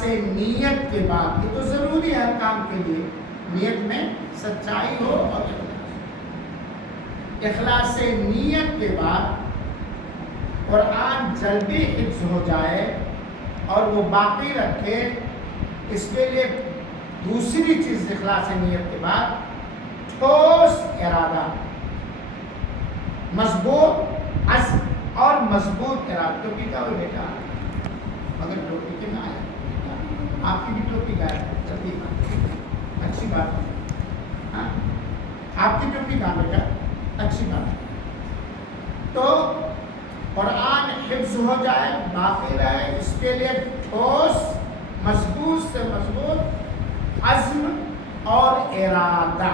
سے نیت کے بعد، یہ تو ضروری ہے کام کے لیے، نیت میں سچائی ہو اور اخلاص سے نیت کے بعد قرآن جلدی حفظ ہو جائے اور وہ باقی رکھے، اس کے لیے دوسری چیز اخلاص سے نیت کے بعد ٹھوس ارادہ، مضبوط عزم اور مضبوط ارادہ۔ ٹوپی کا وہ بیٹا مگر ٹوپی کے نہ آیا، آپ کی بھی ٹوپی گائے جلدی بات، اچھی بات ہے، ہاں آپ کی ٹوپی کہاں بیٹا، اچھی بات ہے۔ تو قرآن حفظ ہو جائے، باقی رہے، اس کے لیے ٹھوس مضبوط سے مضبوط عزم اور ارادہ۔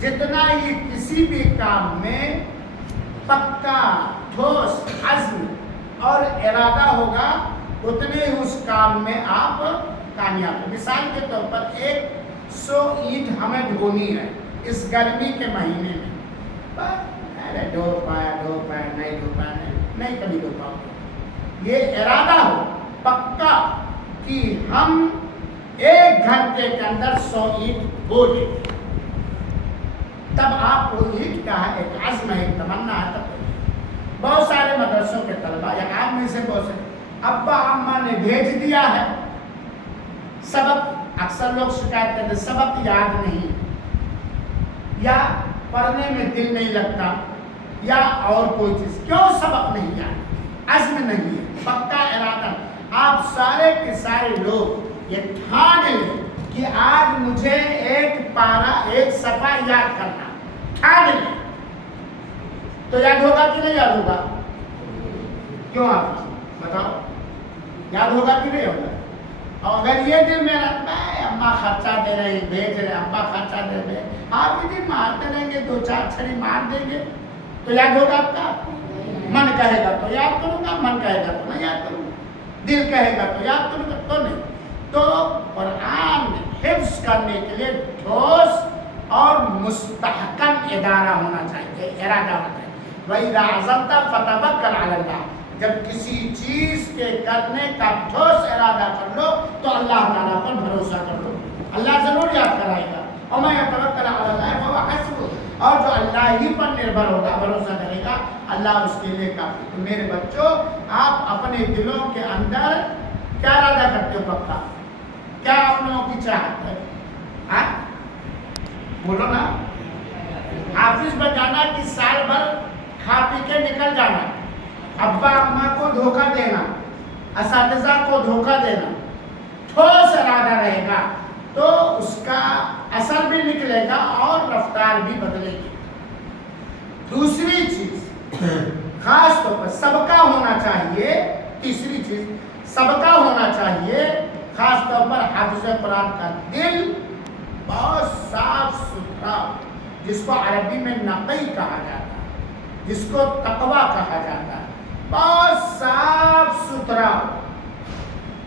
جتنا ہی کسی بھی کام میں پکا ٹھوس عزم اور ارادہ ہوگا، اتنے ہی اس کام میں آپ کامیاب ہیں۔ مثال کے طور پر 100 اینٹ ہمیں ڈھونی ہے اس گرمی کے مہینے میں، ارے ڈھو پایا نہیں ڈھو پایا نہیں کبھی ڈھو پاؤ، یہ ارادہ ہو پکا کہ ہم 1 گھنٹے کے اندر 100 اینٹ ڈھو لیں، تب آپ وہ اینٹ کا ایک عزم ہے، ایک تمنا ہے۔ تب بہت سارے مدرسوں کے طلباء یا آپ میں سے بہت سے ابا اماں نے بھیج دیا ہے سبق، اکثر لوگ شکایت کرتے سبق یاد نہیں، یا پڑھنے میں دل نہیں لگتا، یا اور کوئی چیز، کیوں سبق نہیں یاد؟ عزم نہیں ہے، پکا ارادہ۔ آپ سارے کے سارے لوگ یہ ٹھان لیں کہ آج مجھے 1 پارہ 1 صفحہ یاد کرنا، ٹھان لیں تو یاد ہوگا کہ نہیں یاد ہوگا؟ کیوں آپ بتاؤ، یاد ہوگا کہ نہیں ہوگا؟ اور اگر یہ دل میں رہتا ہے اماں خرچہ دے رہے بھیج رہے، ابا خرچہ دے رہے، آپ بھی مارتے رہیں گے، 2-4 چھڑی مار دیں گے تو یاد ہوگا آپ کا؟ من کہے گا تو یاد کروں گا، من کہے گا تو نہیں یاد کروں گا، دل کہے گا تو یاد کروں گا تو نہیں۔ تو قرآن حفظ کرنے کے لیے ٹھوس اور مستحکم ادارہ ہونا چاہیے، ارادہ ہونا چاہیے۔ وَإِذَا عَزَمْتَ فَتَوَكَّلْ عَلَى اللَّهِ، جب کسی چیز کے کرنے کا ٹھوس ارادہ کر لو تو اللہ تعالیٰ پر بھروسہ کر لو، اللہ ضرور یاد کرائے گا۔ وَمَن يَتَوَكَّلْ عَلَى اللَّهِ فَهُوَ حَسْبُهُ، اور جو اللہ ہی پر نربھر ہوگا، بھروسہ کرے گا، اللہ اس کے لیے کافی۔ تو میرے بچوں، آپ اپنے دلوں کے اندر کیا ارادہ کرتے ہو پکا؟ کیا آپ لوگوں کی چاہت ہے؟ ہاں بولو نا، حافظ بجانا کہ سال بھر کھا پی کے نکل جانا، ابا اماں کو دھوکہ دینا، اساتذہ کو دھوکہ دینا، ٹھوس ارادہ رہے گا تو اس کا اثر بھی نکلے گا اور رفتار بھی بدلے گی۔ دوسری چیز خاص طور پر سبقہ ہونا چاہیے، تیسری چیز سبقہ ہونا چاہیے، خاص طور پر حافظ قرآن کا دل بہت صاف ستھرا، جس کو عربی میں نقی کہا جاتا ہے، جس کو تقوی کہا جاتا ہے، بہت صاف ستھرا۔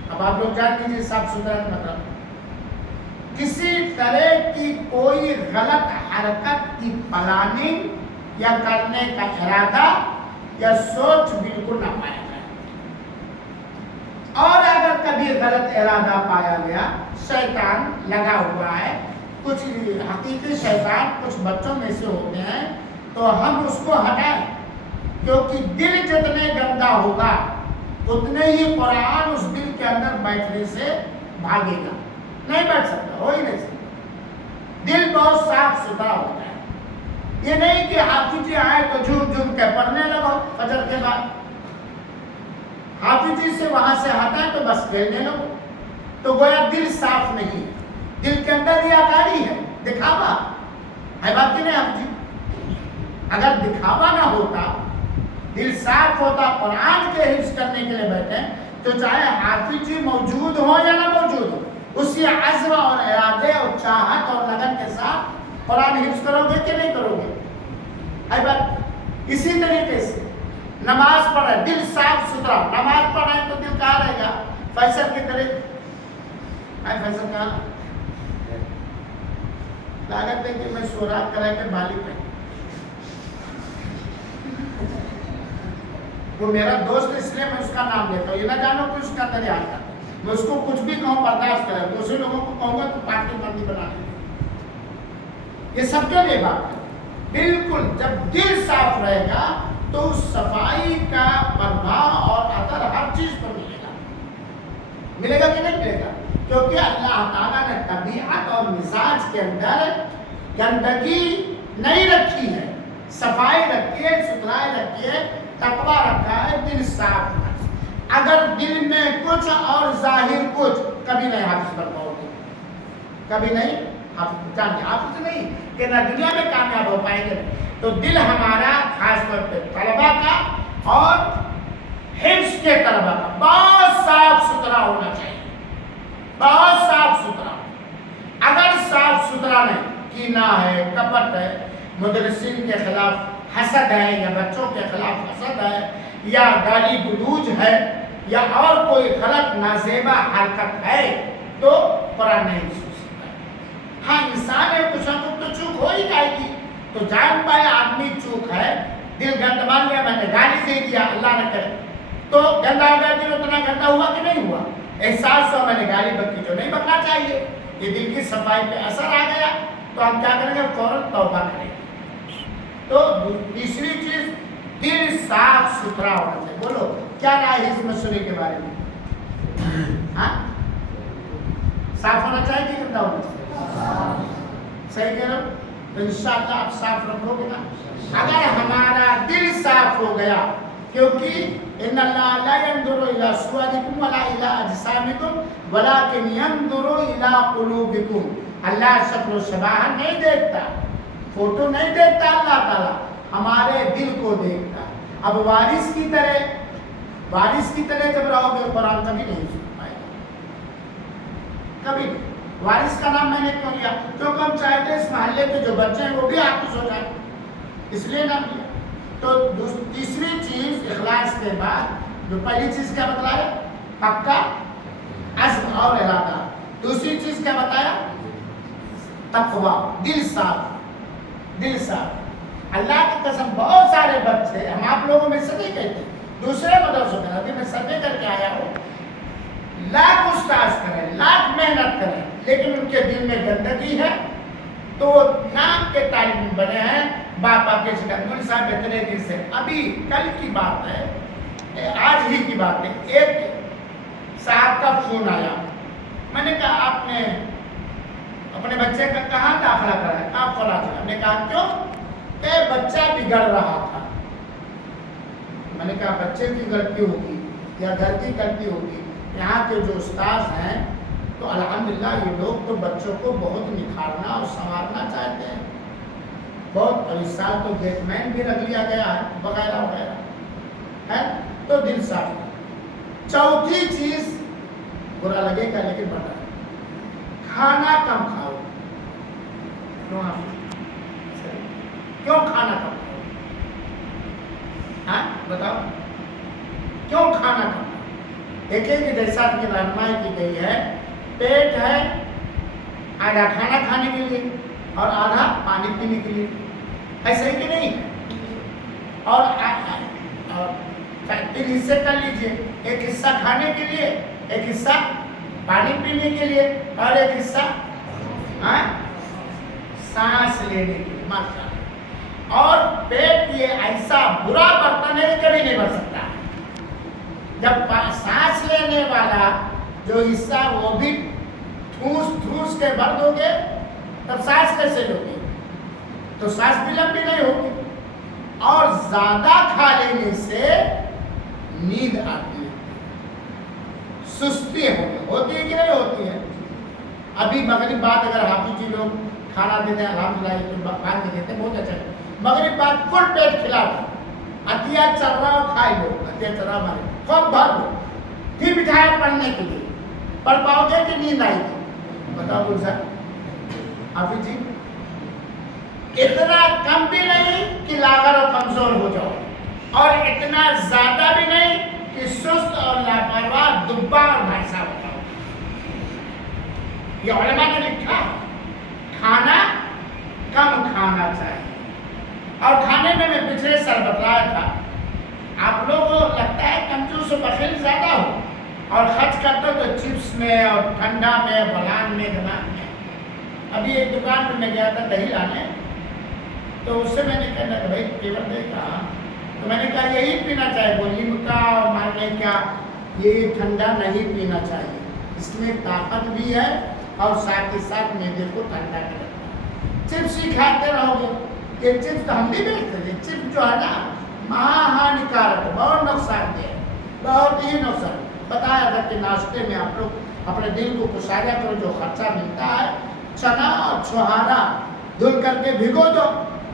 اب آپ لوگ جان لیجیے صاف ستھرا کا مطلب کسی طرح کی کوئی غلط حرکت کی پلاننگ یا کرنے کا ارادہ یا سوچ بالکل نہ پایا جائے، اور اگر کبھی غلط ارادہ پایا گیا، شیطان لگا ہوا ہے، کچھ حقیقی شیطان کچھ بچوں میں سے ہوتے ہیں، تو ہم اس کو ہٹائیں، کیونکہ دل جتنے گندا ہوگا اتنے ہی قرآن اس دل کے اندر بیٹھنے سے بھاگے گا، نہیں بیٹھ سکتا، ہو ہی نہیں سکتا۔ دل بہت صاف ستھرا ہوتا ہے، یہ نہیں کہ حافظ جی آئے تو جھوم جھوم کے پڑھنے لگو فجر کے بعد، حافظ جی سے وہاں سے ہٹا تو بس کھیلنے لگو، تو گویا دل صاف نہیں، دل کے اندر ریاکاری ہے، دکھاوا ہے، بات کہ نہیں حافظ جی؟ اگر دکھاوا نہ ہوتا، دل صاف ہوتا، قرآن کے حفظ کرنے کے لیے بیٹھے تو چاہے حافظ جی موجود ہو یا نہ موجود ہو، اسی عزم اور ارادے اور چاہت اور لگن کے ساتھ قرآن حفظ کرو گے کہ نہیں کرو گے؟ ہے بات اسی طریقے سے نماز پڑھے، دل صاف ستھرا، نماز پڑھے تو دل کہاں رہے گا؟ فیصل کی طرح ہے، فیصل کہاں لاگت ہے کہ میں سوراخ کرا کے بالی پہ وہ میرا دوست اس لیے میں اس کا نام لیتا ہوں، یہ نہ جانو کہ اس کا اندر آ جاتا ہے، میں اس کو کچھ بھی کہوں برداشت کرے، دوسرے لوگوں کو کہوں گا تو پارٹی بندی بنا دیں، یہ سب کے لیے بات ہے۔ بالکل جب دل صاف رہے گا تو صفائی کا پربھاؤ اور اثر ہر چیز پر ملے گا کہ نہیں ملے گا؟ کیونکہ اللہ تعالیٰ نے طبیعت اور مزاج کے اندر گندگی نہیں رکھی ہے، صفائی رکھی ہے، ستھرائی رکھی ہے، تقویٰ رکھا ہے، دل صاف ہے۔ اگر دل میں کچھ اور ظاہر کچھ، کبھی نہیں حافظ بن پاؤ گے، کبھی نہیں حافظ نہیں کہ نہ دنیا میں کامیاب ہو پائیں گے۔ تو دل ہمارا خاص طور پہ طلبا کا اور حفظ کے طلبا کا بہت صاف ستھرا ہونا چاہیے، بہت صاف ستھرا۔ اگر صاف ستھرا نہیں، کینہ ہے، کپٹ ہے، مدرسین کے خلاف حسد ہے، یا بچوں کے خلاف حسد ہے، یا گالی گلوج ہے، یا اور کوئی غلط نازیبا حرکت ہے، تو قرآن نہیں سن سکتا ہے۔ ہاں انسان ہے، کچھ نہ کچھ تو چوک ہو ہی جائے گی، تو جان پائے آدمی چوک ہے، دل گند مان لیا، میں نے گالی دے دیا، اللہ نہ کرے تو گندا ہو گیا، دل اتنا گندا ہوا کہ نہیں ہوا؟ احساس ہوا میں نے گالی بکی، جو نہیں بکنا چاہیے، یہ دل کی صفائی پہ اثر آ گیا، تو ہم کیا کریں گے؟ فوراً توبہ کریں گے۔ تو تیسری چیز دل صاف ستھرا ہونا چاہیے۔ بولو کیا رائے ہے اس مسئلے کے بارے میں؟ ہاں صاف ہونا چاہیے کہ گندا ہونا چاہیے؟ صحیح کہہ رہے ہو؟ تو انشاءاللہ آپ صاف رکھو گے نا۔ اگر ہمارا دل صاف ہو گیا، کیونکہ ان اللہ لا ينظر الى صورکم ولا الى اجسامکم ولکن ينظر الى قلوبکم، اللہ شکل و شباہت نہیں دیکھتا، فوٹو نہیں دیکھتا، اللہ تعالیٰ ہمارے دل کو دیکھتا۔ اب وارث کی طرح جب رہو گے، قرآن کبھی نہیں سن پائے گا، کبھی نہیں۔ وارث کا نام میں نے کیوں لیا؟ کیونکہ ہم چاہتے ہیں اس محلے کے جو بچے ہیں وہ بھی حافظ ہو جائیں، اس لیے نام لیا۔ تو تیسری چیز اخلاص کے بعد جو پہلی چیز کیا بتلایا؟ پکا عزم اور ارادہ۔ دوسری چیز کیا بتایا؟ تقویٰ، دل صاف، دل صاف۔ اللہ کی قسم بہت سارے بچے، ہم آپ لوگوں میں سے نہیں کہتے، دوسرے مدرسوں میں، ابھی میں سروے کر کے آیا ہوں، لاکھ استاذ کریں، لاکھ محنت کریں، لیکن ان کے دل میں گندگی ہے، تو وہ نام کے طالب علم بنے ہیں، باپ آپ کے شکایت مول صاحب اتنے دن سے، ابھی کل کی بات ہے، آج ہی کی بات ہے، ایک صاحب کا فون آیا، میں نے کہا آپ نے اپنے بچے کا کہاں داخلہ کرا ہے؟ کہاں فلاں جگہ۔ ہم نے کہا کیوں؟ کہ بچہ بگڑ رہا تھا۔ میں نے کہا بچے کی غلطی ہوگی یا گھر کی غلطی ہوگی، یہاں کے جو استاذ ہیں تو الحمدللہ یہ لوگ تو بچوں کو بہت نکھارنا اور سنوارنا چاہتے ہیں، بہت، اور اس سال تو گیٹ مین بھی رکھ لیا گیا ہے وغیرہ وغیرہ ہے، تو دل صاف۔ چوتھی چیز برا لگے گا لیکن بتا، کھانا کم کھاؤ۔ کیوں کھانا کم کھاؤ؟ ہاں بتاؤ کیوں کھانا کم کھاؤ؟ دیکھیں کہ جیسا کی رہنمائی کی گئی ہے، پیٹ ہے آدھا کھانا کھانے کے لیے اور آدھا پانی پینے کے لیے، ایسے کہ نہیں؟ اور تین حصے کر لیجئے، ایک حصہ کھانے کے لیے، ایک حصہ پانی پینے کے لیے، اور ایک حصہ سانس لینے کے لیے، ماشاءاللہ۔ اور پیٹ یہ ایسا برا برتن ہے کبھی نہیں بھر سکتا، جب سانس لینے والا جو حصہ وہ بھی ٹھوس کے بھر دو گے تب سانس کیسے لو گے؟ تو سانس بھی لمبی نہیں ہوگی، اور زیادہ کھا لینے سے نیند آتی ہے، سستی ہوتی ہے کہ نہیں ہوتی ہے؟ ابھی مغرب بعد اگر حافظ جی لوگ کھانا دیتے ہیں الحمدللہ، یہ تو بعد میں دیتے ہیں بہت اچھا ہے، مغرب بعد فل پیٹ کھلا دو، عطیہ چل رہا ہو کھائے لو، عطیہ چل رہا ہمارے خوب بھر دو، پھر بٹھایا پڑھنے کے لیے، پڑھ پاؤ گے کہ نیند آئے گی؟ بتاؤ بول صاحب حافظ جی، اتنا کم بھی نہیں کہ لاغر اور کمزور ہو جاؤ، اور اتنا زیادہ بھی نہیں کہ سست اور لاپرواہ دبا اور بھینسا ہو جاؤ۔ یہ علماء نے لکھا کھانا کم کھانا چاہیے، اور کھانے میں پچھلے سال بتلایا تھا، آپ آپ لوگوں کو لگتا ہے کنجوس و بخیل زیادہ ہو اور خرچ کرتے تو چپس میں اور ٹھنڈا میں بلان میں دماغ میں. ابھی ایک دکان پہ میں گیا تھا دہی لانے, تو اس سے میں نے کہا کہ بھائی کیول دے کہا, تو میں نے کہا یہی پینا چاہیے, وہ لیمکا اور ماننے کیا, یہ ٹھنڈا نہیں پینا چاہیے, اس میں طاقت بھی ہے اور ساتھ ہی ساتھ معدے کو ٹھنڈا کرتا ہے. چپس ہی کھاتے رہو گے, یہ چپس تو ہم بھی بیچتے ہیں, چپس جو ہے نا مہانکارک, بہت نقصان دہ ہے, بہت ہی نقصان. بتایا تھا کہ ناشتے میں آپ لوگ اپنے دل کو کشادہ کرو, جو خرچہ ملتا ہے چنا اور چھہارا دھل کر کے بھگو دو,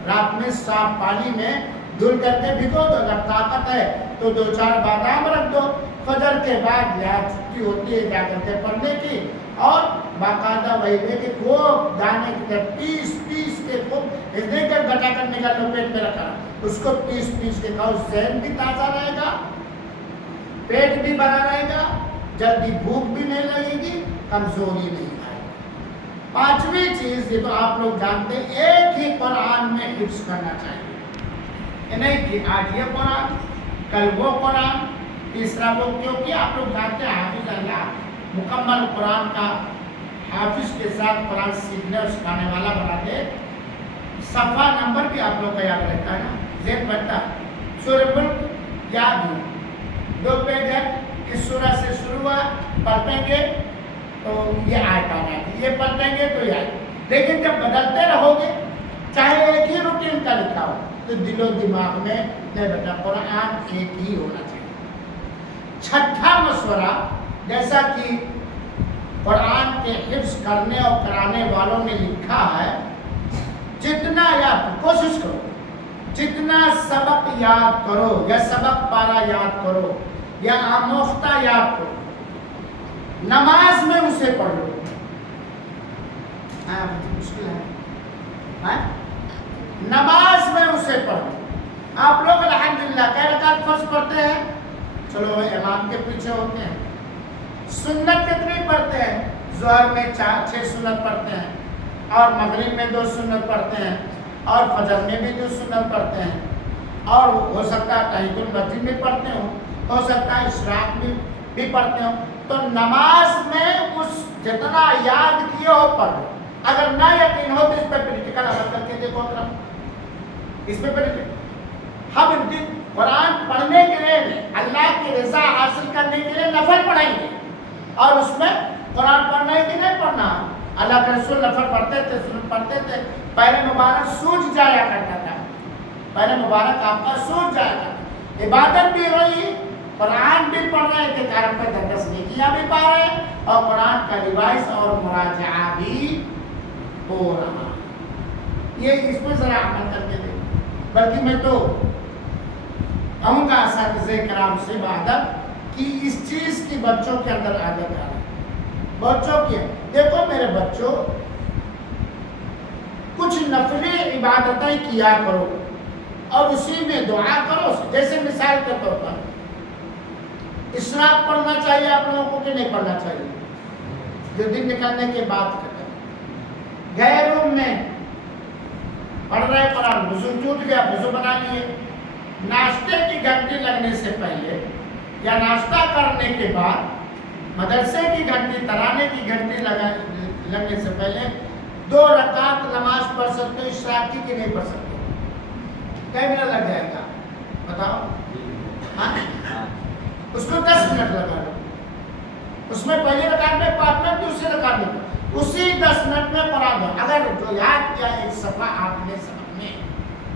رات میں صاف پانی میں دھل کر کے بھگو دو, اگر طاقت ہے تو 2-4 بادام رکھ دو, فجر کے بعد یا چھٹی ہوتی ہے جا کر کے پڑھنے کی, اور باقاعدہ وہی لے کے خوب دانے کی طرف پیس کے خوب اس نے کر گٹا کر نکال لو, پیٹ میں رکھا, اس کو پیس کے کھاؤ, ذہن بھی تازہ رہے گا, پیٹ بھی بھرا رہے گا, جلدی بھوک بھی نہیں لگے گی, کمزوری نہیں آئے گی. 5ویں چیز, یہ تو آپ لوگ جانتے ہیں, ایک ہی قرآن میں حفظ کرنا چاہیے, نہیں کہ آج یہ قرآن کل وہ قرآن, تیسرا وہ, کیونکہ آپ لوگ جانتے ہیں حافظ اللہ مکمل قرآن کا حافظ کے ساتھ قرآن سیکھنے اور سکھانے والا بنا دے. صفحہ نمبر بھی آپ لوگ کا یاد رہتا ہے نا, ذہن بنتا. سورہ ملک یاد ہو, 2 پیج ہے, اس سورہ سے شروع ہوا, پڑھیں گے تو یہ آیت آ جاتی, یہ پڑھیں گے تو یہ آیت. لیکن جب بدلتے رہو گے, چاہے ایک ہی روٹین کا لکھا ہو, تو دل و دماغ میں نہیں بیٹا, قرآن ایک ہی ہونا چاہیے. 6واں مشورہ, جیسا کہ قرآن کے حفظ کرنے اور کرانے والوں نے لکھا ہے, جتنا یاد, کوشش کرو جتنا سبق یاد کرو یا سبق پارا یاد کرو یا آموختہ یاد کرو, نماز میں اسے پڑھ لو. مشکل ہے, نماز میں اسے پڑھ لو. آپ لوگ الحمدللہ کئی رکعت فرض پڑھتے ہیں, چلو امام کے پیچھے ہوتے ہیں. سنت کتنی پڑھتے ہیں, ظہر میں 6 سنت پڑھتے ہیں, اور مغرب میں 2 سنت پڑھتے ہیں, اور فجر میں بھی 2 سنت پڑھتے ہیں, اور ہو سکتا ہے تحیۃ المسجد میں پڑھتے ہوں, ہو سکتا ہے اشراق میں بھی پڑھتے ہوں. تو نماز میں اس جتنا یاد کیے ہو پڑھ لو. اگر نہ یقین ہو تو اس پہ پریکٹیکل عمل کر کے دیکھو. اس پہ پریکٹیکل, ہم قرآن پڑھنے کے لیے, اللہ کی رضا حاصل کرنے کے لیے نفل پڑھائیں گے, اور اس میں قرآن پڑھنا ہے کہ نہیں پڑھنا. اللہ کے رسول نفل پڑھتے تھے, سنت پڑھتے تھے, پہلے مبارک سوج جایا کرتا تھا, پہلے مبارک آپ کا سوج جایا کرتا. عبادت بھی ہوئی, قرآن بھی پڑھ رہے ہیں, کہ کارم پہ 10 نیکیاں بھی پا رہے ہیں, اور قرآن کا ریوائز اور مراجعہ بھی ہو رہا. یہ اس میں ذرا عمل کر کے دیکھو. بلکہ میں تو کہوں گا اساتذہ کرام سے بادت کہ اس چیز کی بچوں کے اندر عادت آ رہی. بچوں کی, دیکھو میرے بچوں, کچھ نفلی عبادتیں کیا کرو اور اسی میں دعا کرو. جیسے مثال کے طور پر اشراق پڑھنا چاہیے آپ لوگوں کو کہ نہیں پڑھنا چاہیے, جو دن نکلنے کے بعد کرتے ہیں. گئے روم میں پڑھ رہے قرآن, وضو ٹوٹ گیا, وضو بنا لیے, ناشتے کی گھنٹی لگنے سے پہلے یا ناشتہ کرنے کے بعد, مدرسے کی گھنٹی, ترانے کی گھنٹی لگنے سے پہلے 2 رکعت نماز پڑھ سکتے ہو اشراق کی کہ نہیں پڑھ سکتے؟ کئی منٹ لگ جائے گا بتاؤ؟ اس کو 10 منٹ لگا لو. اس میں پہلی رکعت میں 5 منٹ, دوسری رکعت میں اسی 10 منٹ میں پڑھا دو. اگر جو یاد کیا ایک صفحہ آپ نے سبق میں,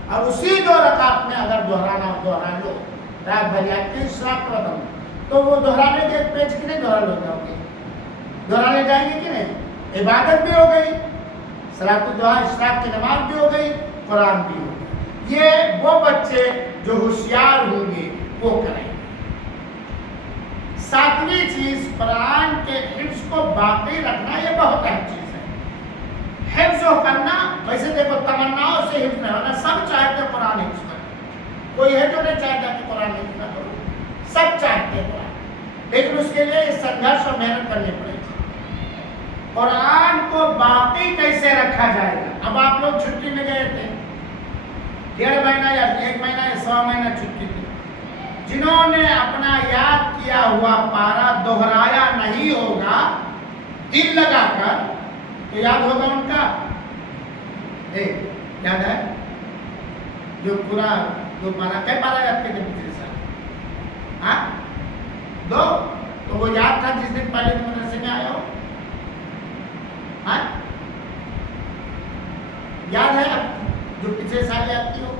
اور اسی 2 رکعت میں اگر دہرانا دوہرا لو, رات بھر یاد کے اشراق پڑھا دو, تو وہ دہرانے کے پیج کی نہیں دہرا لو جاؤ گے, دہرانے جائیں گے کہ نہیں. عبادت بھی ہو گئی, صلاۃ الدعاء اشراق کی نماز بھی ہو گئی, قرآن بھی ہو گئی. یہ وہ بچے جو ہوشیار ہوں گے وہ کریں. 7ویں چیز, قرآن کے حفظ کو باقی رکھنا, یہ بہت اہم چیز ہے. حفظ کرنا, ویسے دیکھو تمناؤں سے حفظ نہیں ہونا, سب چاہتے ہیں قرآن حفظ کرنا, کوئی ہے جو نہیں چاہتا کہ قرآن حفظ نہ کرو, سب چاہتے ہیں قرآن, لیکن اس کے لیے سنگھرش اور محنت کرنی پڑے گی. قرآن کو باقی کیسے رکھا جائے گا؟ اب آپ لوگ چھٹی میں گئے تھے, 1.5 مہینہ یا 1 مہینہ یا 1.25 مہینہ چھٹی تھی, جنہوں نے اپنا یاد کیا ہوا پارا دہرایا نہیں ہوگا دل لگا کر تو یاد ہوگا ان کا یاد ہے جو پورا دو پارا کئی پارا یاد کے پچھلے سال ہاں دو تو وہ یاد تھا جس دن پہلے تم مدرسے میں آئے ہو ہاں یاد ہے جو پچھلے سال یاد کی ہو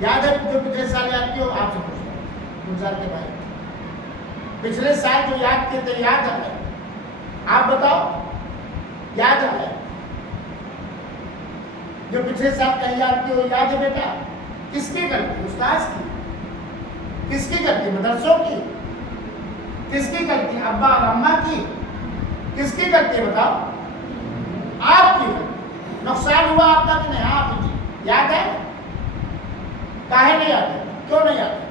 یاد ہے جو پچھلے سال یاد کی ہو آپ سے پوچھتا ہوں گلزار کے بھائی پچھلے سال جو یاد کیے تھے یاد ہے آپ بتاؤ یاد ہے جو پچھلے سال کہیں یاد کی ہو یاد ہے بیٹا کس کی غلطی استاذ کی کس کی غلطی مدرسوں کی کس کی غلطی ابا اور اماں کی کس کی غلطی بتاؤ آپ کی غلطی نقصان ہوا آپ کا کہ نہیں آپ جی یاد ہے کاہے نہیں یاد ہے کیوں نہیں یاد ہے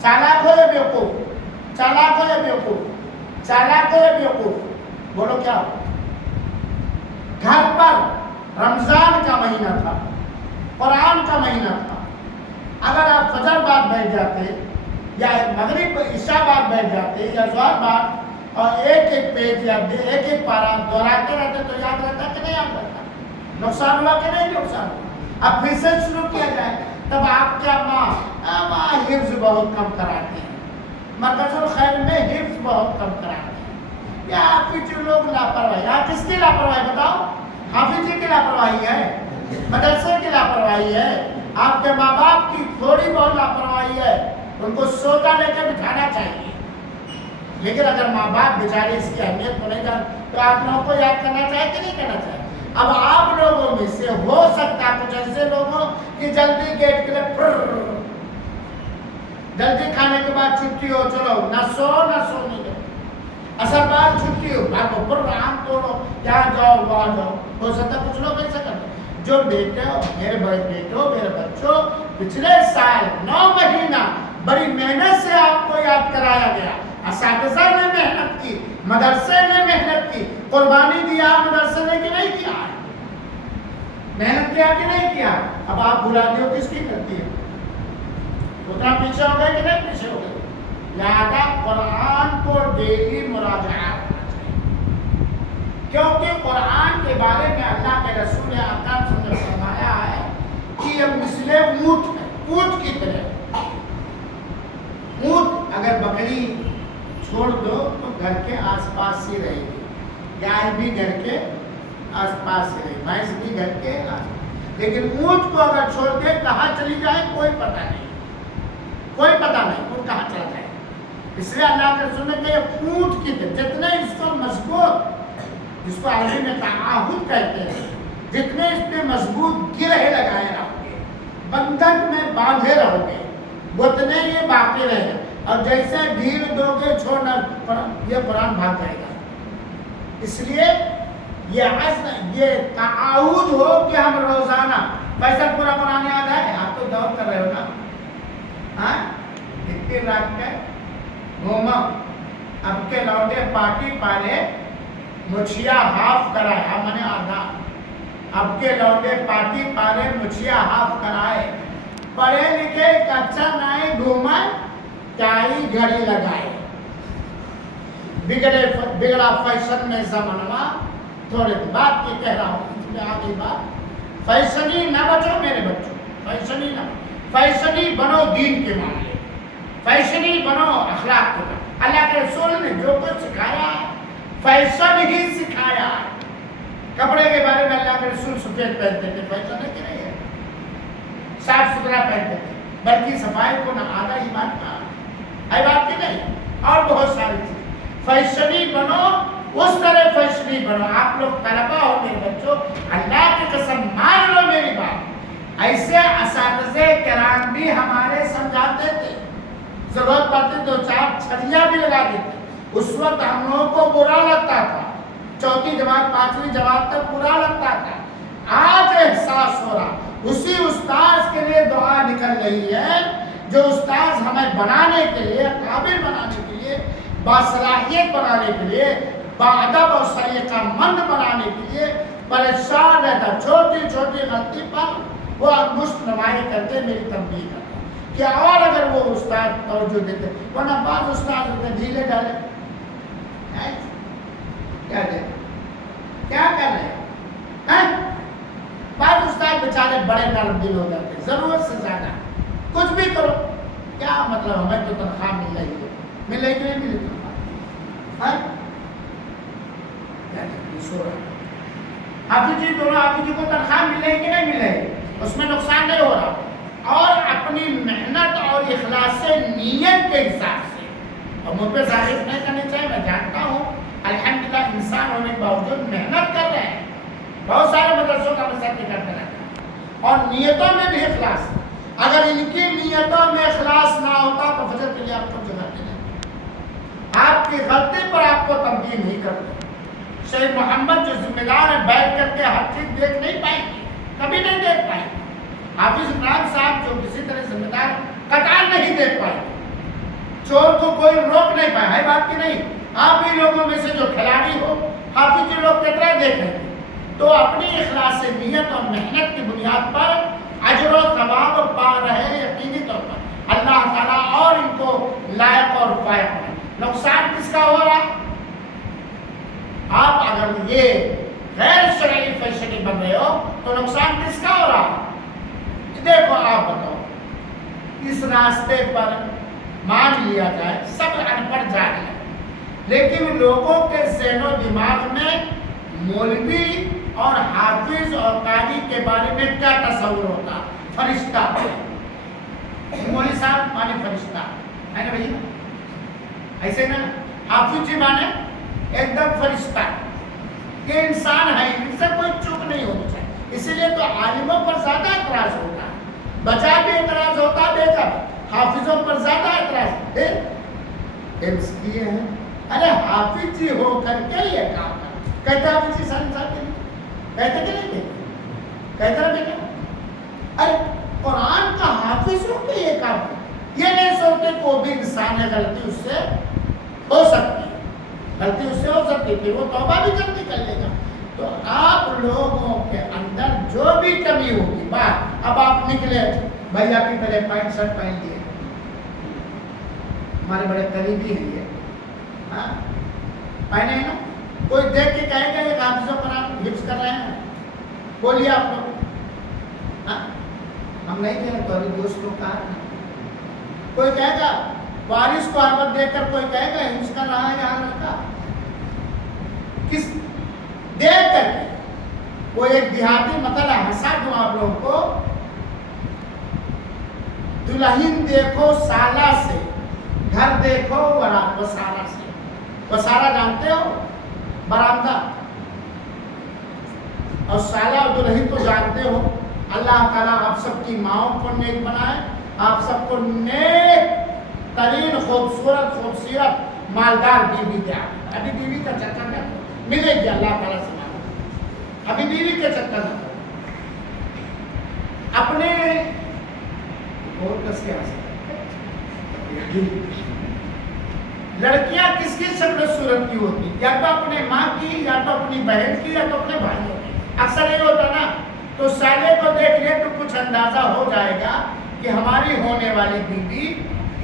چالاک ہو یا بیوقوف چالاک ہو یا بیوقوف چالاک ہو یا بیوقوف بولو کیا ہو گھر پر رمضان کا مہینہ تھا قرآن کا مہینہ تھا اگر آپ فجر بعد بیٹھ جاتے یا مغرب عشاء بعد بیٹھ جاتے یا ظہر بعد اور ایک ایک پیج یا ایک ایک پارا دہراتے رہتے تو یاد رہتا کہ نہیں یاد رہتا نقصان ہوا کہ نہیں نقصان ہوا اب پھر سے شروع کیا جائے تب آپ کیا ماں حفظ بہت کم کراتے ہیں مرکز الخیر میں حفظ بہت کم کراتے ہیں یا حافظ لوگ لاپرواہی یا کس کی لاپرواہی بتاؤ حافظ جی کی لاپرواہی ہے مدرسے کی لاپرواہی ہے آپ کے ماں باپ کی تھوڑی بہت لاپرواہی ہے ان کو سودا لے کے بٹھانا چاہیے لیکن اگر ماں باپ بیچارے اس کی اہمیت کو نہیں جان تو آپ لوگوں کو یاد کرنا چاہیے کہ نہیں کرنا چاہیے اب آپ لوگوں میں سے ہو سکتا ہے کچھ ایسے لوگوں کی جلدی گیٹ کے لیے جلدی کھانے کے بعد چھٹی ہو چلو نہ سو نہیں دو اثر بعد چھٹی ہو بھاگو پر آم توڑو یہاں جاؤ وہاں جاؤ ہو سکتا کچھ لوگ ایسا کرتے جو بیٹے میرے بڑے بیٹوں میرے بچوں پچھلے سال 9 مہینہ بڑی محنت سے آپ کو یاد کرایا گیا اساتذہ نے محنت کی مدرسے نے محنت کی قربانی دیا مدرسے نے کہ نہیں کیا محنت کیا کہ نہیں کیا اب آپ بھلاتے ہو کس کی کرتی ہے اتنا پیچھے ہو گئے کہ نہیں پیچھے ہو گئے لہذا قرآن کو ڈیلی مراجعہ ہونا چاہیے کیونکہ قرآن کے بارے میں اللہ کے رسول اکرم صلی اللہ علیہ وسلم نے فرمایا ہے کہ یہ مثل اونٹ کی طرح اونٹ اگر بکری چھوڑ دو تو گھر کے آس پاس ہی رہے گی گائے بھی گھر کے آس پاس ہی رہے گی بھینس بھی گھر کے آس لیکن اونٹ کو اگر چھوڑ کے کہاں چلی جائے کوئی پتہ نہیں وہ کہاں چلا جائے اس لیے اللہ کے رسول نے کہ اونٹ کی طرح جتنے اس کو مضبوط جس کو عربی میں تعاہد کہتے ہیں جتنے اس پہ مضبوط گرہ لگائے رہو گے بندھن میں باندھے رہو گے اتنے یہ باقی رہے گا اور جیسے ڈھیل دو گے چھوڑنا یہ قرآن بھاگ جائے گا اس لیے یہ تعاہد ہو کہ ہم روزانہ پیسہ پورا قرآن یاد ہے آپ تو دور کر رہے ہو نا ہاں اتنی رات کے گھوما اب کے لوٹے پارٹی پارے مچھیا ہاف کرائے میں نے آدھا اب کے لوٹے پارٹی پارے مچھیا ہاف کرائے پڑھے لکھے کچا نائے گھوما چائی گھڑی لگائے بگڑا فیشن میں زمانہ تھوڑے بات کی کہہ رہا ہوں اس میں آگے بات فیشنی نہ بچو میرے بچوں فیشنی بنو دین کے معاملے فیشنی بنو اخلاق کے اللہ کے رسول نے جو کچھ سکھایا فیشن ہی سکھایا کپڑے کے بارے میں اللہ کے رسول سفید پہنتے تھے فیشن ہے کہ نہیں ہے صاف ستھرا پہنتے تھے بلکہ صفائی کو نہ آدھا ہی بات کا ہے بات کی نہیں اور بہت ساری چیز فیشنی بنو اس طرح فیشنی بنو آپ لوگ طلبا ہو میرے بچوں اللہ کی قسم مان لو میری بات ایسے اساتذہ کرام بھی ہمارے سمجھاتے تھے ضرورت پڑتی تو 4 چھڑیاں بھی لگا دیتے اس وقت ہم لوگوں کو برا لگتا تھا 4th جماعت 5ویں جماعت تک برا لگتا تھا آج احساس ہو رہا اسی استاذ کے لیے دعا نکل رہی ہے جو استاذ ہمیں بنانے کے لیے قابل بنانے کے لیے باصلاحیت بنانے کے لیے باادب اور سلیقہ مند بنانے کے لیے پریشان رہتا چھوٹی چھوٹی غلطی پر وہ انگشت نمائی کرتے میری تنبیہ کرتے کیا، اور اگر وہ استاد توجہ دیتے، ورنہ بعض استاد ہوتے ڈھیلے ڈالے کیا دے کیا کر رہے ہیں؟ بعض استاد بیچارے بڑے نرم دل ہو جاتے، ضرورت سے زیادہ کچھ بھی کرو، کیا مطلب ہمیں تو تنخواہ مل رہی ہے، ملے کہ نہیں ملی تنخواہ؟ حافظ جی دونوں حافظ جی کو تنخواہ ملے کہ نہیں ملے، اس میں نقصان نہیں ہو رہا، اور اپنی محنت اور اخلاص نیت کے حساب سے، اور مجھ پہ ظاہر نہیں کرنی چاہیے، میں جانتا ہوں الحمدللہ انسان ہونے کے باوجود محنت کر رہے ہیں، بہت سارے مدرسوں کا مسئلہ کرتے رہتے ہیں، اور نیتوں میں بھی اخلاص، اگر ان کی نیتوں میں اخلاص نہ ہوتا تو فجر کے لیے آپ کو جگہ نہیں، آپ کی غلطی پر آپ کو تنبیہ نہیں کرتے۔ شیخ محمد جو ذمہ دار ہے بیٹھ کر کے ہر چیز دیکھ نہیں پائے گی، کبھی نہیں دیکھ پائے گی۔ حافظ عمران صاحب جو کسی طرح ذمہ دار قطار نہیں دیکھ پائے، چور کو کوئی روک نہیں پایا ہے، بات کی نہیں، آپ ہی لوگوں میں سے جو کھلاڑی ہو حافظ جی لوگ کتنا دیکھ رہے ہیں، تو اپنی اخلاص نیت اور محنت کی بنیاد پر اجر و ثواب پا رہے ہیں یقینی طور پر، اللہ تعالیٰ اور ان کو لائق اور فائق ہے۔ نقصان کس کا ہو رہا؟ آپ اگر یہ غیر شرعی فیشنی بن رہے ہو تو نقصان کس کا ہو رہا؟ دیکھو آپ بتاؤ، اس راستے پر مان لیا جائے سب ان پڑھ جاہل ہے، لیکن لوگوں کے ذہن و دماغ میں مولوی اور حافظ اور قاری کے بارے میں کیا تصور ہوتا؟ فرشتہ، مولوی صاحب مانے فرشتہ ہے نا بھائی، ایسے نا، حافظ جی مانے ایک دم فرشتہ، یہ انسان ہے، ان سے کوئی چوک نہیں ہونی چاہیے، اسی لیے تو عالموں پر زیادہ اعتراض ہوتا ہے، بچا بھی اعتراض ہوتا ہے، بیٹا حافظوں پر زیادہ اعتراض حفظ کیے ہیں، ارے حافظ جی ہو کر کے یہ کام کر، کہتے حافظ جی سالم صاحب کے لیے کہتے کہ نہیں کہتے نا بیٹا، ارے قرآن کا حافظ ہو کے یہ کام کر، یہ نہیں سوچتے کوئی بھی انسان ہے، غلطی اس سے ہو سکتی ہے، غلطی اس سے ہو سکتی ہے، پھر وہ توبہ بھی جلدی کر لے گا، تو آپ لوگوں کے اندر جو بھی کمی ہوگی، بات اب آپ نکلے بھیا کی طرح پینٹ شرٹ پہن لیے، ہمارے بڑے قریبی ہیں یہ، ہاں پہنے ہیں نا، کوئی دیکھ کے کہے گا یہ حافظوں پر آپ حفظ کر رہے ہیں، بولیے آپ لوگ، ہاں ہم نہیں کہہ رہے، کوئی دوست کو کہا، کوئی کہے گا وارث کو عربت دیکھ کر کوئی کہے گا حفظ کر رہا ہے یہاں لڑکا، کس دیکھ کر کے، وہ ایک دیہاتی مسئلہ ہنسا دوں آپ لوگوں کو، دلہن دیکھو سالہ سے، گھر دیکھو وسارہ سے، وسارہ جانتے ہو برآمدہ، اور سالہ اور دلہن تو جانتے ہو، اللہ تعالیٰ آپ سب کی ماؤں کو نیک بنائے، آپ سب کو نیک ترین خوبصورت مالدار بیوی دے، ابھی بیوی کا چکر کیا ملے گی اللہ تعالیٰ سے، ابھی بیوی کے چکر اپنے اور کس کے لڑکیاں کس کی شکل و صورت کی ہوتی، یا تو اپنے ماں کی، یا تو اپنی بہن کی، یا تو اپنے بھائیوں کی، اکثر یہ ہوتا نا، تو سالے کو دیکھ لے تو کچھ اندازہ ہو جائے گا کہ ہماری ہونے والی بیوی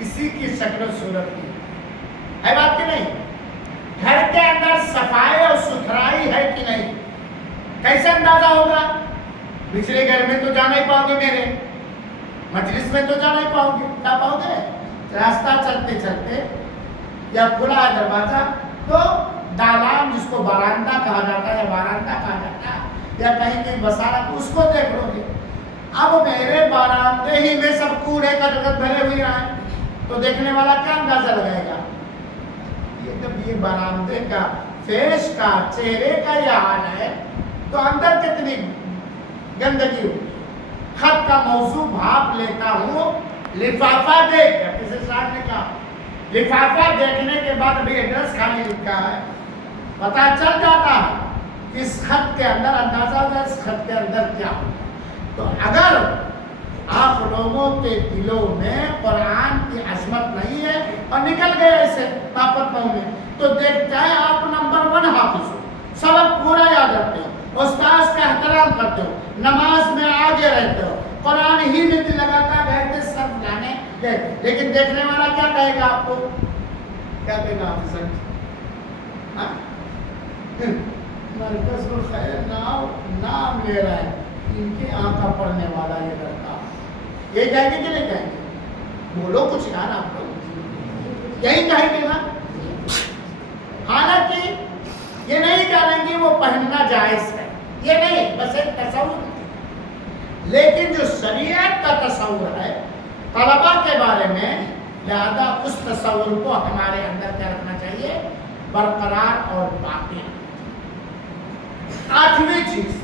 اسی کی شکل و صورت کی ہے، بات کہ نہیں؟ گھر کے اندر صفائی اور ستھرائی ہے کہ نہیں، کیسے اندازہ ہوگا؟ پچھلے گھر میں تو جانا ہی پاؤ گے، میرے مجلس میں تو جانا ہی پاؤ گے، کیا پاؤ گے؟ راستہ چلتے چلتے یا کھلا ہے دروازہ تو دالان جس کو برآمدہ کہا جاتا ہے، برآمدہ کہا جاتا ہے، یا کہیں کہیں بسارا، اس کو دیکھ لو گے۔ اب میرے برآمدے ہی میں سب کوڑے کا جگت بھرے ہوئے ہیں، تو دیکھنے والا کیا اندازہ لگائے گا؟ یہ جب یہ برآمدے کا، فیش کا، چہرے کا یہ حال ہے تو اندر کتنی گندگی ہوگی۔ خط کا موضوع بھاپ لیتا ہوں، لفافہ دیکھ کر، کسی صاحب نے کہا لفافہ دیکھنے کے بعد ابھی ایڈریس خالی لکھا ہے، پتہ چل جاتا ہے اس خط کے اندر، اندازہ ہوگا اس خط کے اندر کیا ہوگا۔ تو اگر آپ لوگوں کے دلوں میں قرآن کی عظمت نہیں ہے اور نکل گئے ایسے طاقت میں، تو دیکھتا ہے آپ نمبر 1 حافظ ہو، سبق پورا یاد رکھتے ہو، استاذ کا احترام کرتے ہو، نماز میں آگے رہتے ہو، قرآن ہی میں دل لگاتا گئے تھے، سب لانے گئے، لیکن دیکھنے والا کیا کہے گا آپ کو؟ کیا کہے گا آپ سے؟ مرکز الخیر نام لے رہا ہے، ان کے آنکھ پڑھنے والا یہ لڑکا، یہ کہیں گے کہ نہیں کہیں گے؟ بولو کچھ یار، آپ لوگ یہی کہیں گے نا؟ حالانکہ یہ نہیں کہیں گے وہ پہننا جائز ہے، یہ نہیں، بس ایک تصور ہے، لیکن جو شریعت کا تصور ہے طلباء کے بارے میں، لہذا اس تصور کو ہمارے اندر کیا رکھنا چاہیے؟ برقرار اور باقی۔ آٹھویں چیز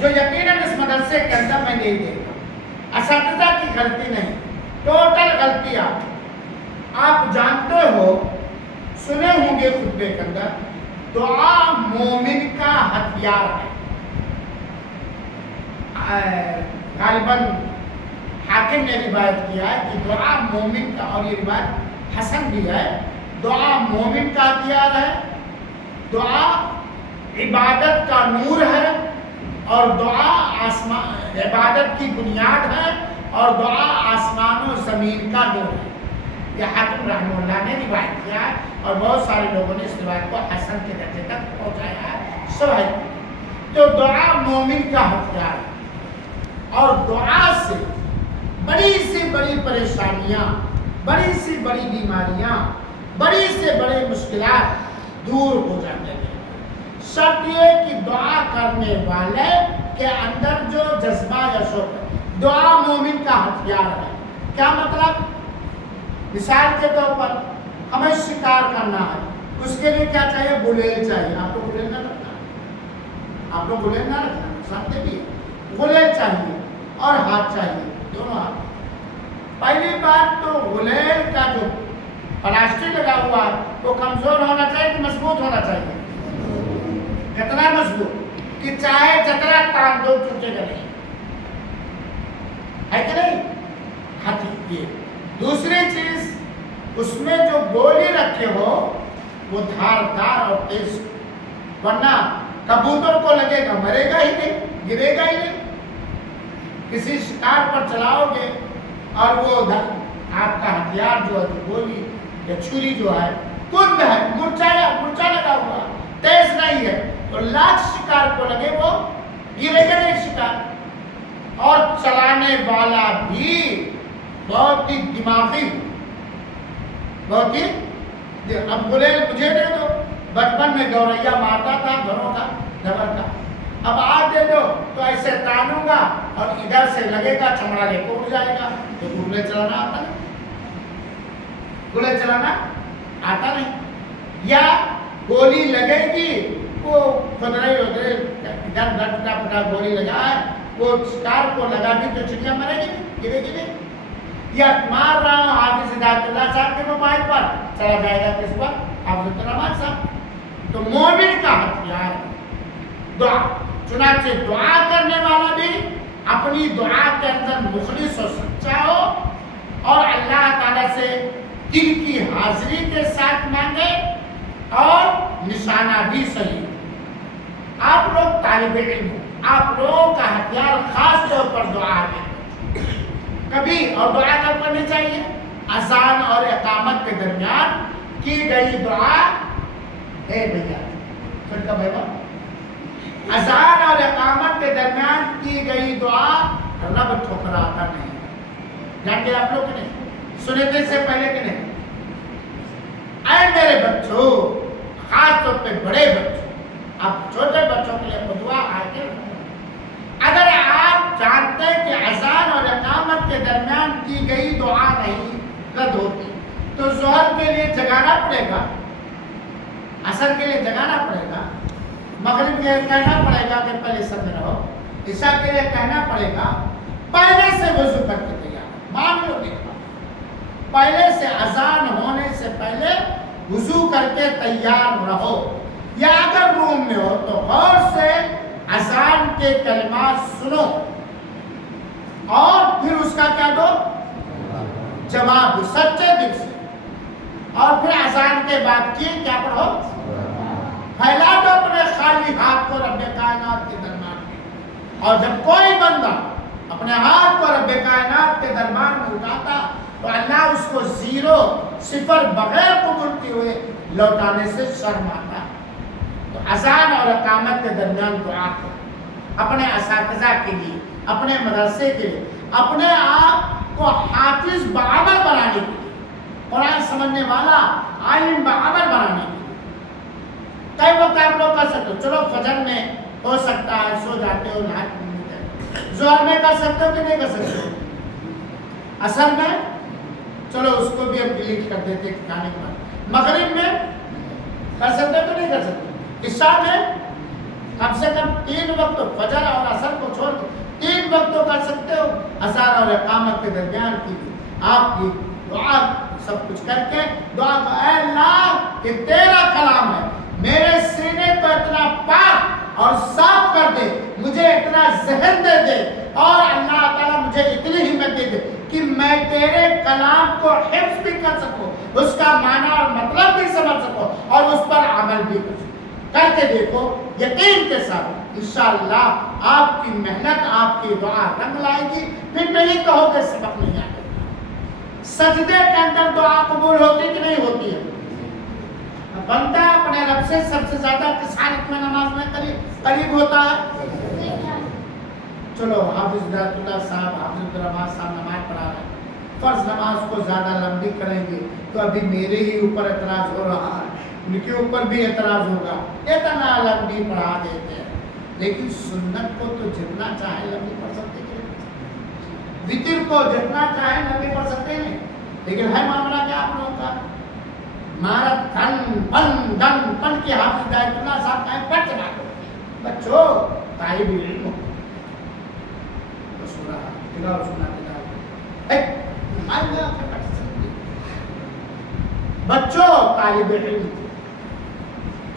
جو یقیناً اس مدرسے کے اندر میں نہیں دیکھا، اساتذہ کی غلطی نہیں، ٹوٹل غلطی آپ جانتے ہو، سنے ہوں گے خطبے کے اندر، دعا مومن کا ہتھیار ہے۔ غالباً حاکم نے روایت کیا ہے کہ دعا مومن کا، اور یہ روایت حسن بھی ہے، دعا مومن کا ہتھیار ہے، دعا عبادت کا نور ہے، اور دعا عبادت کی بنیاد ہے، اور دعا آسمان و زمین کا نور ہے۔ یہ حاکم رحمہ اللہ نے روایت کیا ہے، اور بہت سارے لوگوں نے اس روایت کو حسن کے درجے تک پہنچایا ہے، صحیح۔ تو دعا مومن کا ہتھیار ہے، اور دعا سے بڑی سے بڑی پریشانیاں، بڑی سے بڑی بیماریاں، بڑی سے بڑے مشکلات دور ہو جاتے ہیں۔ شرط یہ کہ دعا کرنے والے کے اندر جو جذبہ یا شوق ہے، دعا مومن کا ہتھیار ہے۔ کیا مطلب؟ مثال کے طور پر ہمیں شکار کرنا ہے، اس کے لیے کیا چاہیے؟ گلیل چاہیے۔ آپ کو گلیل نہ رکھنا ہے، آپ کو گلیل نہ رکھنا ہے، سمجھتے بھی ہے، گلیل چاہیے اور ہاتھ چاہیے، دونوں ہاتھ۔ پہلی بات تو گلیل کا جو پلاسٹک لگا ہوا ہے وہ کمزور ہونا چاہیے کہ مضبوط ہونا چاہیے؟ کتنا مضبوط کہ چاہے جتنا تان دو ٹوٹے گا نہیں، ہے کہ نہیں؟ ہاتھی۔ دوسری چیز، اس میں جو گولی رکھے ہو وہ دھاردار اور تیز، ورنہ کبوتر کو لگے گا مرے گا ہی نہیں، گرے گا ہی نہیں۔ کسی شکار پر چلاؤ گے اور وہ آپ کا ہتھیار جو ہے گولی یا چھری جو ہے کند ہے، مرچا لگا ہوا، تیز نہیں ہے، تو لاکھ شکار کو لگے وہ گرے گا نہیں شکار۔ اور چلانے والا بھی بہت ہی دماغی، بہت ہی، اب گلیل مجھے دے دو، بچپن میں گوریا مارتا تھا گھروں کا ڈبر کا، اب آج دے دو تو ایسے تانوں گا اور ادھر سے لگے گا چمڑا لے کو اڑ جائے گا۔ تو گلے چلانا آتا نہیں، گلے چلانا آتا نہیں، یا گولی لگے گی وہ خدرے ادھر ڈٹا پٹا گولی لگا ہے، وہ شکار کو لگا بھی تو چڑیا مرے گی، گرے گی نہیں۔ یا مار رہا ہوں حافظ ہدایت اللہ صاحب کے موبائل پر، چلا جائے گا کس پر؟ حافظ الرحمان صاحب۔ تو مومن کا ہتھیار دعا، چنانچہ دعا کرنے والا بھی اپنی دعا کے اندر مخلص و سچا ہو، اور اللہ تعالیٰ سے دل کی حاضری کے ساتھ مانگے، اور نشانہ بھی صحیح۔ آپ لوگ طالب علم، آپ لوگوں کا ہتھیار خاص طور پر دعا ہے۔ کبھی اور دعا کب کرنی چاہیے؟ اذان اور اقامت کے درمیان کی گئی دعا، اے بھیا چھٹکا بھائی، اذان اور اقامت کے درمیان کی گئی دعا رب ٹھکراتا نہیں۔ جانتے آپ لوگ کہ نہیں؟ سنے تھے اس سے پہلے کہ نہیں؟ اے میرے بچوں، خاص طور پہ بڑے بچوں، اب چھوٹے بچوں کے لیے دعا آگے، اگر آپ جانتے کہ اذان اور اقامت کے درمیان کی گئی دعا نہیں رد ہوتی، تو ظہر کے لیے جگانا پڑے گا، عصر کے لیے جگانا پڑے گا، مغرب کے لیے کہنا پڑے گا کہ پہلے سب میں رہو، عشاء کے لیے کہنا پڑے گا پہلے سے وضو کر کے تیار، مان لو دیکھا، پہلے سے اذان ہونے سے پہلے وضو کر کے تیار رہو، یا اگر روم میں ہو تو غور سے اذان کے کلمات سنو، اور پھر اس کا کیا دو؟ جواب دو سچے دل سے، اور پھر اذان کے بعد کی کیا پڑھو؟ پھیلا دو اپنے خالی ہاتھ کو رب کائنات کے درمیان میں، اور جب کوئی بندہ اپنے ہاتھ کو رب کائنات کے دربار میں اٹھاتا تو اللہ اس کو 0 صفر بغیر قبولتے ہوئے لوٹانے سے شرماتا. تو اذان اور اقامت کے درمیان دعا کرو. اپنے اساتذہ کے لیے، اپنے مدرسے کے لیے، اپنے آپ کو حافظ بعمل بنانے کے لیے، قرآن سمجھنے والا عالم بعمل بنانے کے لیے. کئی وقت آپ لوگ کر سکتے ہو، چلو فجر میں ہو سکتا ہے سو جاتے ہو، ظہر میں کر سکتے ہو کہ نہیں کر سکتے ہو، عصر میں چلو اس کو بھی اب ڈیلیٹ کر دیتے کھانے کے بعد، مغرب میں کر سکتے ہو کہ نہیں کر سکتے، عشاء میں کم سے کم 3 وقت، فجر اور عصر کو چھوڑ کے 3 وقت کر سکتے ہو. اذان اور اقامت کے درمیان کی آپ کی دعا سب کچھ کر کے دعا کو، اے اللہ یہ تیرا کلام ہے، میرے سینے کو اتنا پاک اور صاف کر دے، مجھے اتنا ذہن دے دے، اور اللہ تعالیٰ مجھے اتنی ہمت دے دے کہ میں تیرے کلام کو حفظ بھی کر سکوں، اس کا معنی اور مطلب بھی سمجھ سکوں اور اس پر عمل بھی کر سکوں. کر کے دیکھو، یقین کے ساتھ انشاءاللہ آپ کی محنت، آپ کی دعا رنگ لائے گی. پھر نہیں کہو کہ سبق نہیں آتا. سجدے کے اندر دعا قبول ہوتی کہ نہیں ہوتی ہے؟ بندہ اپنے رب سے سب سے زیادہ کس حالت میں نماز میں قریب ہوتا ہے؟ چلو حافظ ہدایت اللہ صاحب، حافظ الرحمان صاحب نماز پڑھا رہے ہیں، فرض نماز کو زیادہ لمبی کریں گے تو ابھی میرے ہی اوپر اعتراض ہو رہا ہے، ان کے اوپر بھی اعتراض ہوگا، اتنا لمبی پڑھا دیتے ہیں. لیکن سنت کو تو جتنا چاہے لمبی پڑھ سکتے ہیں، وتر کو جتنا چاہے لمبی پڑھ سکتے ہیں. لیکن ہے معاملہ کیا آپ لوگوں کا؟ مارت دن پن کی حافظ ہدایت اللہ صاحب کہیں پڑھ چلا دو. بچوں طالب علم ہو، بچوں طالب علم،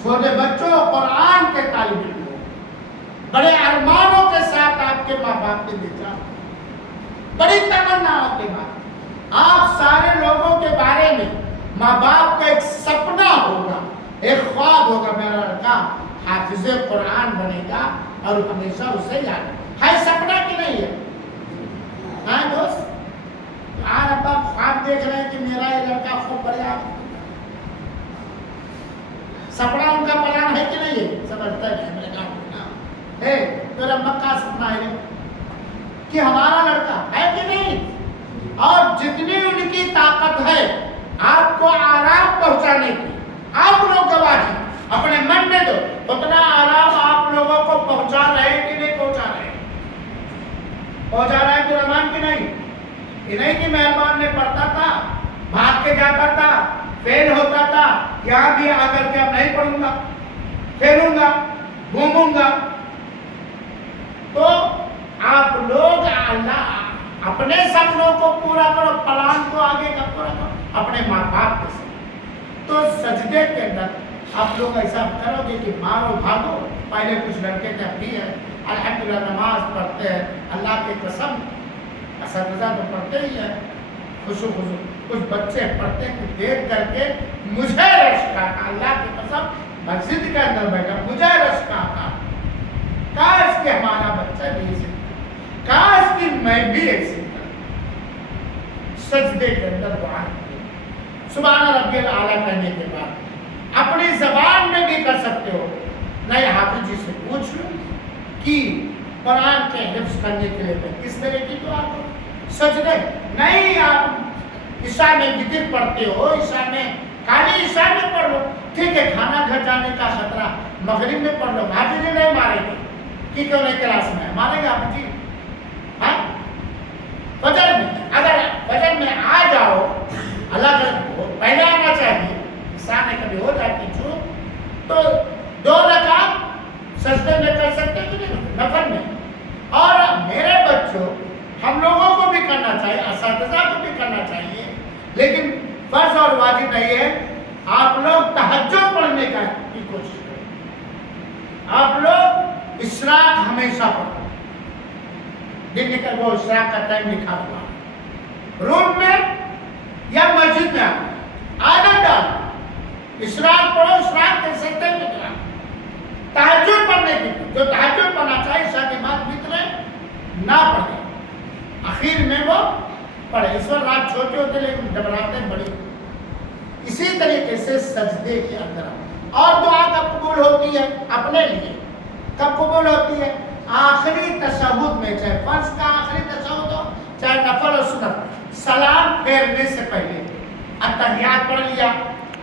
چھوٹے بچوں قرآن کے طالب علم ہو، بڑے ارمانوں کے ساتھ آپ کے ماں باپ نے بھیجا، بڑی تمناؤں کے بعد آپ سارے لوگوں کے بارے میں ماں باپ کا ایک سپنا ہوگا، ایک خواب ہوگا، میرا لڑکا حافظ قرآن بنے گا اور ہمیشہ اسے یاد ہے. سپنا کہ نہیں ہے؟ ہاں دوست، آج ابا خواب دیکھ رہے ہیں کہ میرا یہ لڑکا خوب بڑھیا، سپنا ان کا پلان ہے کہ نہیں ہے؟ سمجھتا ہے میرے کام ہے میرا مکہ سپنا ہے کہ ہمارا لڑکا ہے کہ نہیں. اور جتنی ان کی طاقت ہے آپ کو آرام پہنچانے کی، آپ لوگ گواہی اپنے من میں دو، اتنا آرام آپ لوگوں کو پہنچا رہے ہیں کہ نہیں پہنچا رہے ہیں؟ پہنچا رہے ہیں تو رحمان کی نہیں، یہ نہیں کہ مہربان نے پڑھتا تھا، بھاگ کے جاتا تھا، فیل ہوتا تھا، یہاں بھی آ کر کے اب نہیں پڑھوں گا، کھیلوں گا، گھوموں گا. تو آپ لوگ اللہ اپنے سپنوں کو پورا کرو، پلان کو آگے کا پورا کرو اپنے ماں باپ کے ساتھ. تو سجدے کے اندر آپ لوگ ایسا کرو گے کہ مارو بھاگو. پہلے کچھ لڑکے تھے، ابھی ہے الحمدللہ نماز پڑھتے ہیں، اللہ کی قسم اساتذہ تو پڑھتے ہی ہیں، خوشو کچھ بچے پڑھتے ہیں، دیکھ کر کے مجھے رشک آتا، اللہ کی قسم مسجد کے اندر بیٹھا مجھے رشک آتا، کاش کہ ہمارا بچہ بھی ایسے، کاش کہ میں بھی ایسے سجدے کے اندر دعا سبحان ربی الاعلیٰ کہنے کے بعد اپنی زبان میں بھی کر سکتے ہو. نئے حافظ جی سے پوچھ لو کہ قرآن کے حفظ کرنے کے لیے میں کس طرح کی دعا کروں. سجدے نہیں، آپ عشاء میں وتر پڑھتے ہو، عشاء میں خالی عشاء میں پڑھ لو، ٹھیک ہے. کھانا گھر جانے کا خطرہ مغرب میں پڑھ لو، حافظ جی نہیں مارے گے کہ کیوں نہیں کلاس میں مارے گا آپ جی. ہاں فجر میں اگر فجر میں آ جاؤ، اللہ کا پہلے آنا چاہیے، انسان نے کبھی ہو جاتی چھوٹ تو 2 رکعت سجدے میں کر سکتے کہ نہیں نفل میں. اور میرے بچوں ہم لوگوں کو بھی کرنا چاہیے، اساتذہ کو بھی کرنا چاہیے، لیکن فرض اور واجب نہیں ہے. آپ لوگ تہجد پڑھنے کی کوشش کریں. آپ لوگ اشراق ہمیشہ پڑھیں، دن نکل وہ اشراق کا ٹائم لکھا ہوا روم میں یا مسجد میں عادت ڈال، اشراق پڑھو، اشراق کے سکتے میں کرا. تہجد پڑھنے کی جو تہجد پڑھنا چاہیے عشاء کے بعد وتر نہ پڑھیں، آخر میں وہ پڑھے. اس وقت رات چھوٹے ہوتے لیکن جب راتیں بڑی. اسی طریقے سے سجدے کے اندر اور دعا کب قبول ہوتی ہے اپنے لیے؟ کب قبول ہوتی ہے؟ آخری تشہد میں، چاہے فرض کا آخری تشہد ہو چاہے نفل و سنت، سلام پھیرنے سے پہلے اتحیات پڑھ لیا،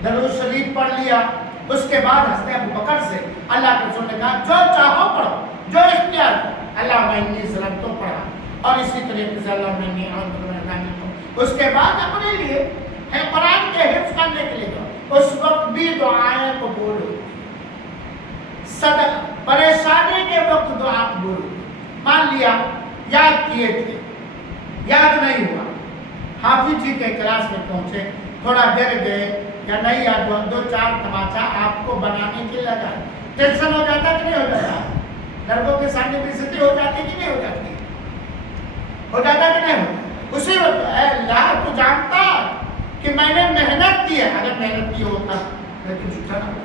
درود شریف پڑھ لیا، اس کے بعد حضرت ابوبکر سے اللہ کے رسول نے کہا جو چاہو پڑھو، جو اختیار کرو، اللہ انی ظلمت پڑھا، اور اسی طریقے سے اللہ انی اعوذ بک من الظلم. اس کے بعد اپنے لیے ہے قرآن کے حفظ کرنے کے لیے دعا، اس وقت بھی دعائیں قبول ہوئی. صدقہ پریشانی کے وقت دعا قبول ہوئی. مان لیا یاد کیے تھے، یاد نہیں ہوا، حافظ جی کے کلاس میں پہنچے، تھوڑا دیر گئے یا نہیں یاد ہوا، 2-4 تماچا آپ کو بنانے کے لگا. ٹینشن ہو جاتا کہ نہیں ہو جاتا؟ لڑکوں کے سامنے بےعزتی ہو جاتی کہ نہیں ہو جاتی؟ ہو جاتا کہ نہیں ہوتا؟ اسی وقت اے اللہ تو جانتا کہ میں نے محنت کی ہے، اگر محنت کی ہوتا لیکن جھوٹا نہ ہو.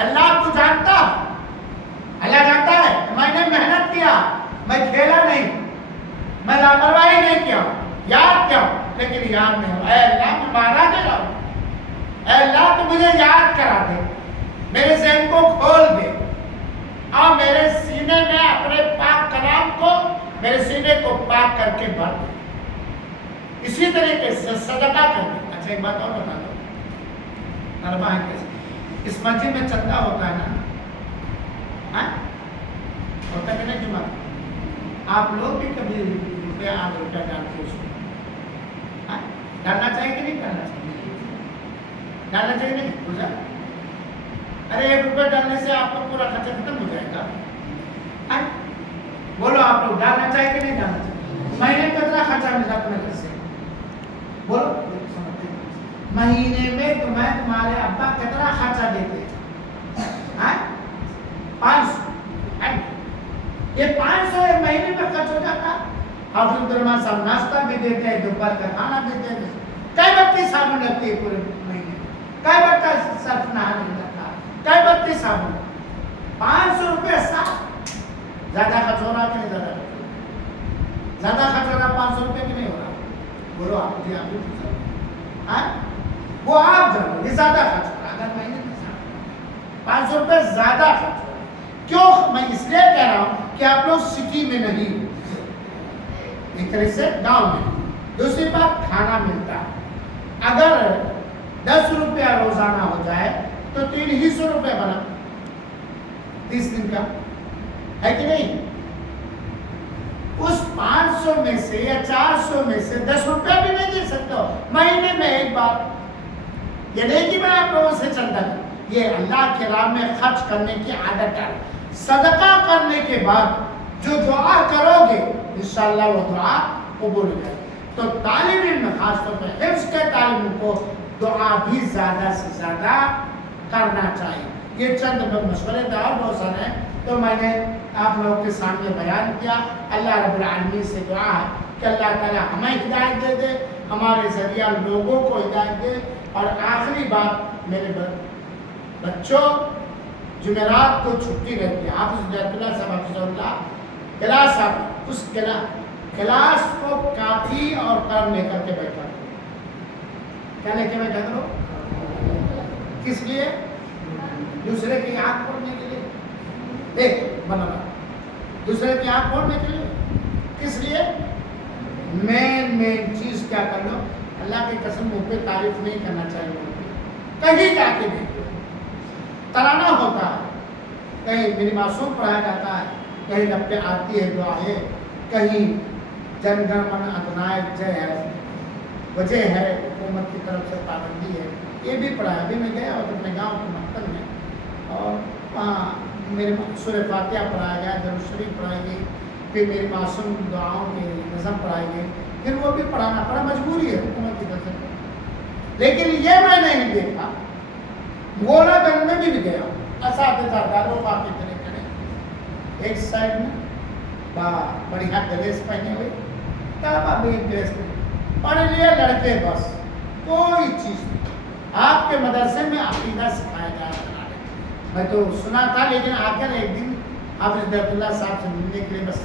اللہ تو جانتا، اللہ جانتا ہے میں نے محنت کیا، میں کھیلا نہیں، میں لاپرواہی نہیں کیا، یاد کیا لیکن یاد نہیں ہو. اے اللہ میں مارا دے رہا ہوں، اے اللہ تو مجھے یاد کرا دے، میرے ذہن کو کھول دے اور میرے سینے میں اپنے پاک کلام کو، میرے سینے کو پاک کر کے بھر دے. اسی طریقے سے صدقہ کرنا. اچھا ایک بات اور بتا دو، نرما ہے کیسے؟ اس مسجد میں چندہ ہوتا ہے نا، ہوتا ہے کہ نہیں جمعہ؟ آپ لوگ بھی کبھی روپیہ 8 روپیہ ڈالتے ہو، ڈالنا چاہیے کہ نہیں ڈالنا چاہیے؟ ڈالنا چاہیے نہیں پوجا؟ ارے 1 روپیہ ڈالنے سے آپ کا پورا خرچہ ختم ہو جائے گا. بولو آپ لوگ ڈالنا چاہیے کہ نہیں ڈالنا چاہیے؟ مہینے میں کتنا خرچہ ملتا تمہیں گھر سے؟ بولو. مہینے میں تمہارے ابا کتنا خرچہ دیتے؟ 500. یہ 500 ایک مہینے میں خرچ ہو جاتا. حافظ الرحمان صاحب ناشتہ بھی دیتے ہیں، دوپہر کا کھانا دیتے ہیں. کئی بتی صابن لگتی ہے پورے مہینے، کئی بتا صرف نہانے لگتا، کئی بتی صابن. 500 روپے صاف. زیادہ خرچ ہو رہا کہ نہیں زیادہ خرچ ہو رہا؟ زیادہ خرچ ہو رہا 500 روپے کی نہیں ہو رہا؟ بولو آپ جی، آپ بھی وہ آپ جانو یہ زیادہ خرچ ہو رہا. اگر مہینے میں 500 روپے زیادہ خرچ ہو رہا. کیوں؟ میں اس لیے کہہ رہا ہوں کہ آپ لوگ سٹی میں نہیں، ایک طرح سے گاؤں میں. دوسری بات کھانا ملتا ہے. اگر 10 روپیہ روزانہ ہو جائے تو 300 روپے بنا 30 دن کا، ہے کہ نہیں؟ اس 500 میں سے یا 400 میں سے 10 روپیہ بھی نہیں دے سکتے ہو مہینے میں ایک بار. یہ نہیں کہ میں آپ لوگوں سے چندہ کروں، یہ اللہ کے راہ میں خرچ کرنے کی عادت ہے. صدقہ کرنے کے بعد جو دعا کرو گے انشاءاللہ وہ دعا قبول ہو جائے. تو طالب علم خاص طور پر حفظ کے طالب علم کو دعا بھی زیادہ سے زیادہ کرنا چاہیے. یہ چند مشورے تھے اور بہت سارے ہیں تو میں نے آپ لوگوں کے سامنے بیان کیا. اللہ رب العالمین سے دعا ہے کہ اللہ تعالی ہمیں ہدایت دے دے، ہمارے ذریعہ لوگوں کو ہدایت دے. اور آخری بات میرے بچوں، جمعرات کو چھٹی رہتی ہے. حافظ اللہ صاحب حفظ اللہ کلاس، آپ اس کلاس کو کاپی اور قلم لے کر کے بیٹھا کرو. کیا لے کے بیٹھا کرو؟ کس لیے؟ دوسرے کی آنکھ پھوڑنے کے لیے. دیکھ بنا دوسرے کی آنکھ پھوڑنے کے لیے. کس لیے؟ مین چیز کیا کر لو. اللہ کی قسم منہ پہ تعریف نہیں کرنا چاہیے. کہیں جا کے دیکھو ترانہ ہوتا ہے، کہیں میری معصوم پڑھایا جاتا ہے، کہیں لب پہ آتی ہے دعائیں، کہیں جن گن من ادنائک جے ہے، وجہ ہے حکومت کی طرف سے پابندی ہے. یہ بھی پڑھایا. ابھی میں گیا اور اپنے گاؤں کے مکتب میں اور وہاں میرے سورہ فاتحہ پڑھایا گیا، درود شریف پڑھائی گئی، پھر میری معصوم دعاؤں کے نظم پڑھائی گئی. پھر وہ بھی پڑھانا پڑا، مجبوری ہے حکومت کی طرف سے. لیکن یہ میں نہیں دیکھا. گولا گنج میں بھی گیا، اساتذہ داروں کا کی طرح کرے، ایک سائڈ میں بڑھیا ڈریس پہنے ہوئے، طلبا بھی ڈریس پہنے، پڑھ لیے لڑکے بس. کوئی چیز نہیں. آپ کے مدرسے میں عقیدہ سکھایا جا رہا ہے. میں تو سنا تھا لیکن آ کر ایک دن حافظ اللہ صاحب سے ملنے کے لیے بس